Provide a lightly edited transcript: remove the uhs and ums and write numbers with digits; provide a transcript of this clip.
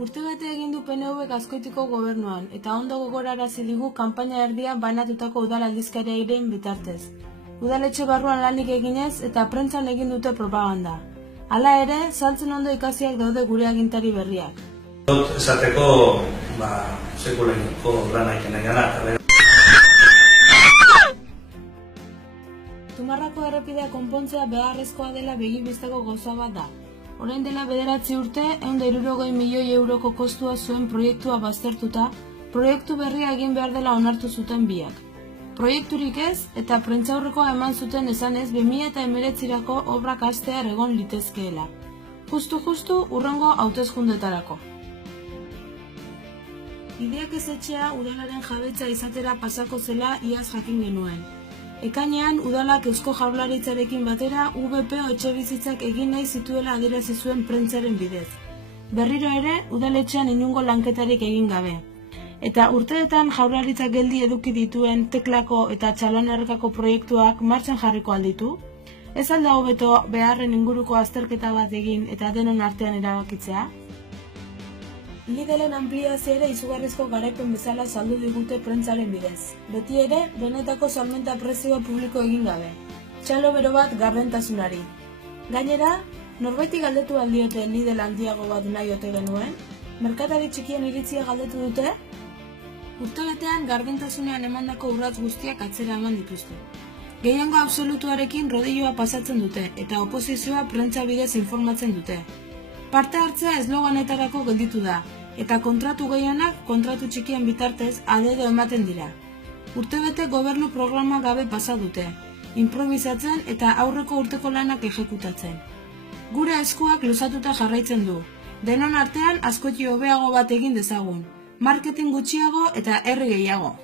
Urtebete egin du PNVk Azkoitiko gobernuan, eta ondo gogorarazi digu kanpaina erdian banatutako udal aldizkariaren bitartez. Udaletxe barruan lanik eginez eta prentsan egin dute propaganda. Hala ere, saltzen ondo ikasiak daude gure agintari berriak. Esateko, sekuleniko lana egiten egana. Zumarrako errepidea konpontzea beharrezkoa dela begibisteko gauza bat da. Orain dela 9 urte, 160 milioi euroko kostua zuen proiektua baztertuta, proiektu berria egin behar dela onartu zuten biak. Proiekturik ez, eta prentsaurrekoa eman zuten esanez 2019rako obrak hastear egon litezkeela. Justu hurrengo hauteskundetarako. Ideak ez etxea udalaren jabetza izatera pasako zela iaz jakin genuen. Ekainean, udalak Eusko Jaurlaritzarekin batera UBP etxebizitzak egin nahi zituela adierazi zuen prentsaren bidez. Berriro ere, udaletxean inungo lanketarik egin gabe. Eta urteetan Jaurlaritzak geldi eduki dituen teklako eta txalonerrekako proiektuak martxan jarriko alditu? Ez alda hobeto beharren inguruko azterketa bat egin eta denon artean erabakitzea? Lidelen ampliazioa ere izugarrizko garaipen bezala saldu digute prentsaren bidez. Beti ere, benetako salmenta prezioa publiko egin gabe. Txalo bero bat gardentasunari. Gainera, norbaiti galdetu aldiote Lidl handiago bat nahi ote genuen? Merkatari txikien iritzia galdetu dute? Urtebetean gardentasunean emandako urrats guztiak atzera eman dituzte. Gehiengo absolutuarekin rodilloa pasatzen dute eta oposizioa prentsa bidez informatzen dute. Parte hartzea esloganetarako gelditu da, eta kontratu gehienak kontratu txikien bitartez adedo ematen dira. Urtebete gobernu programa gabe pasa dute, improvisatzen eta aurreko urteko lanak ejekutatzen. Gure eskuak luzatuta jarraitzen du, denon artean Azkoiti hobeago bat egin dezagun, marketing gutxiago eta herri gehiago.